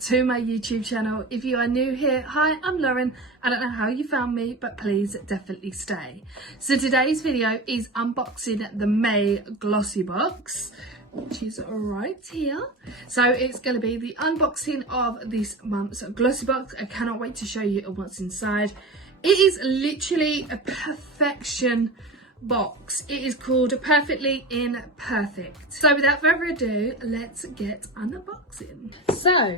to my YouTube channel. If you are new here, hi, I'm Lauren. I don't know how you found me, but please definitely stay. So today's video is unboxing the May Glossybox, which is right here. So it's going to be the unboxing of this month's Glossybox. I cannot wait to show you what's inside. It is literally a perfection box. It is called Perfectly Imperfect. So without further ado, let's get unboxing. So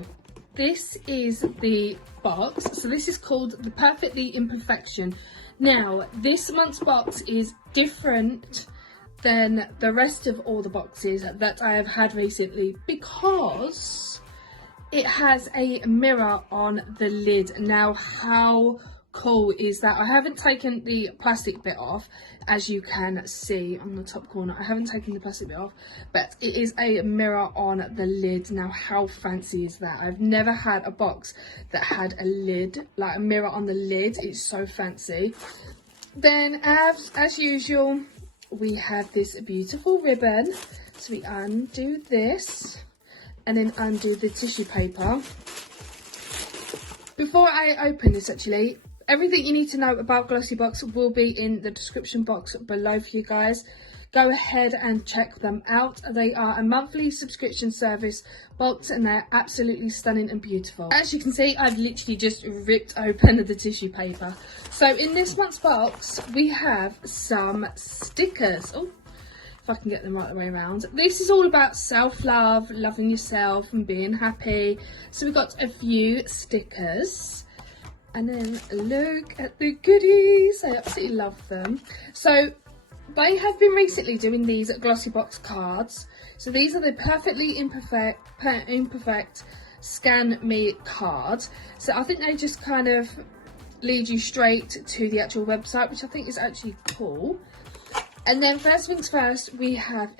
this is the box. So this is called the Perfectly Imperfection. Now this month's box is different than the rest of all the boxes that I have had recently because it has a mirror on the lid. Now how cool is that? I haven't taken the plastic bit off, as you can see on the top corner. I haven't taken the plastic bit off, but it is a mirror on the lid. Now how fancy is that? I've never had a box that had a lid, like a mirror on the lid. It's so fancy. Then as usual, we have this beautiful ribbon. So we undo this and then undo the tissue paper. Before I open this, actually, everything you need to know about Glossybox will be in the description box below for you guys. Go ahead and check them out. They are a monthly subscription service box and they're absolutely stunning and beautiful. As you can see, I've literally just ripped open the tissue paper. So in this month's box, we have some stickers. Oh, if I can get them right the way around. This is all about self-love, loving yourself and being happy. So we've got a few stickers. And then look at the goodies. I absolutely love them. So they have been recently doing these Glossybox cards. So these are the Perfectly Imperfect Scan Me cards. So I think they just kind of lead you straight to the actual website, which I think is actually cool. And then first things first, we have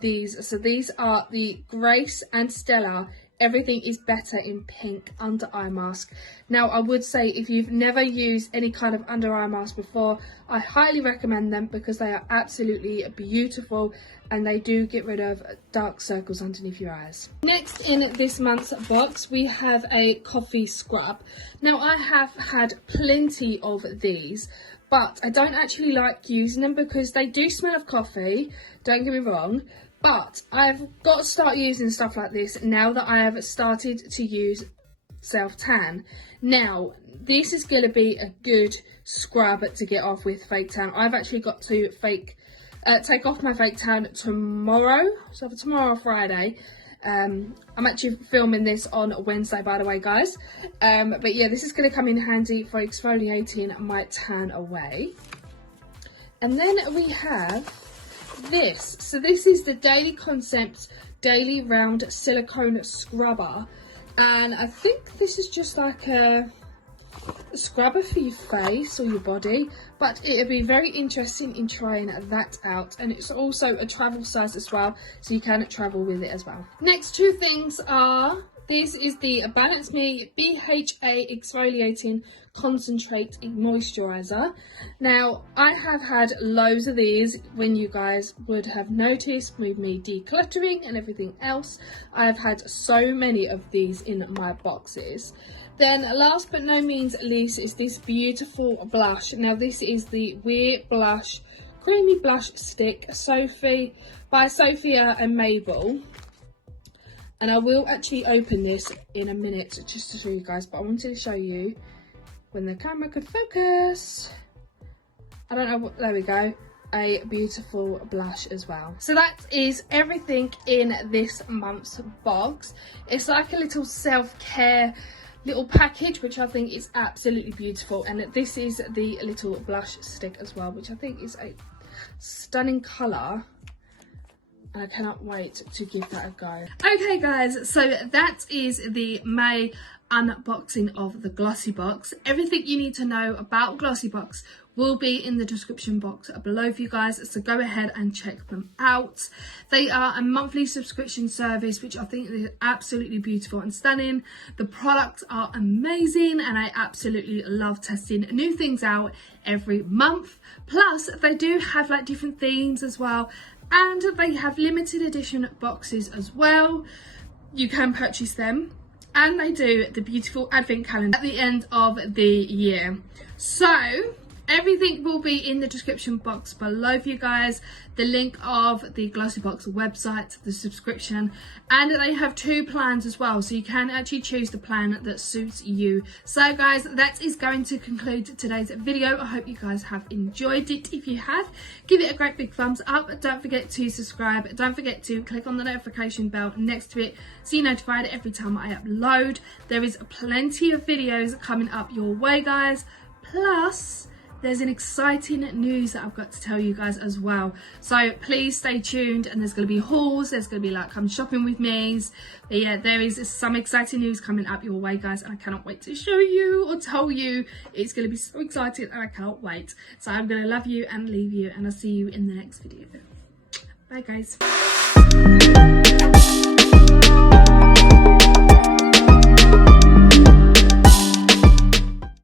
these. So these are the Grace and Stella Everything is Better in Pink under eye mask. Now I would say if you've never used any kind of under eye mask before, I highly recommend them because they are absolutely beautiful and they do get rid of dark circles underneath your eyes. Next in this month's box we have a coffee scrub. Now I have had plenty of these, but I don't actually like using them because they do smell of coffee, don't get me wrong. But I've got to start using stuff like this now that I have started to use self-tan. Now, this is going to be a good scrub to get off with fake tan. I've actually got to take off my fake tan tomorrow. So for tomorrow or Friday. I'm actually filming this on Wednesday, by the way, guys. But yeah, this is going to come in handy for exfoliating my tan away. And then we have this. So this is the Daily Concepts Daily Round Silicone Scrubber, and I think this is just like a scrubber for your face or your body, but it'll be very interesting in trying that out. And it's also a travel size as well, so you can travel with it as well. Next two things are, this is the Balance Me BHA Exfoliating Concentrate Moisturiser. Now, I have had loads of these, when you guys would have noticed with me decluttering and everything else. I have had so many of these in my boxes. Then last but no means least is this beautiful blush. Now this is the Wear Blush Creamy Blush Stick by Sophia and Mabel. And I will actually open this in a minute just to show you guys, but I wanted to show you when the camera could focus. I don't know what, there we go. A beautiful blush as well. So that is everything in this month's box. It's like a little self-care little package, which I think is absolutely beautiful. And this is the little blush stick as well, which I think is a stunning colour. I cannot wait to give that a go. Okay guys, so that is the May unboxing of the Glossybox. Everything you need to know about Glossybox will be in the description box below for you guys, so go ahead and check them out. They are a monthly subscription service, which I think is absolutely beautiful and stunning. The products are amazing and I absolutely love testing new things out every month. Plus they do have like different themes as well, and they have limited edition boxes as well. You can purchase them and they do the beautiful advent calendar at the end of the year. So everything will be in the description box below for you guys. The link of the Glossybox website, the subscription, and they have 2 plans as well, so you can actually choose the plan that suits you. So guys, that is going to conclude today's video. I hope you guys have enjoyed it. If you have, give it a great big thumbs up. Don't forget to subscribe. Don't forget to click on the notification bell next to it so you're notified every time I upload. There is plenty of videos coming up your way, guys. Plus, there's an exciting news that I've got to tell you guys as well. So please stay tuned, and there's going to be hauls, there's going to be like come shopping with me's. But yeah, there is some exciting news coming up your way, guys, and I cannot wait to show you or tell you. It's going to be so exciting and I cannot wait. So I'm going to love you and leave you, and I'll see you in the next video. Bye guys.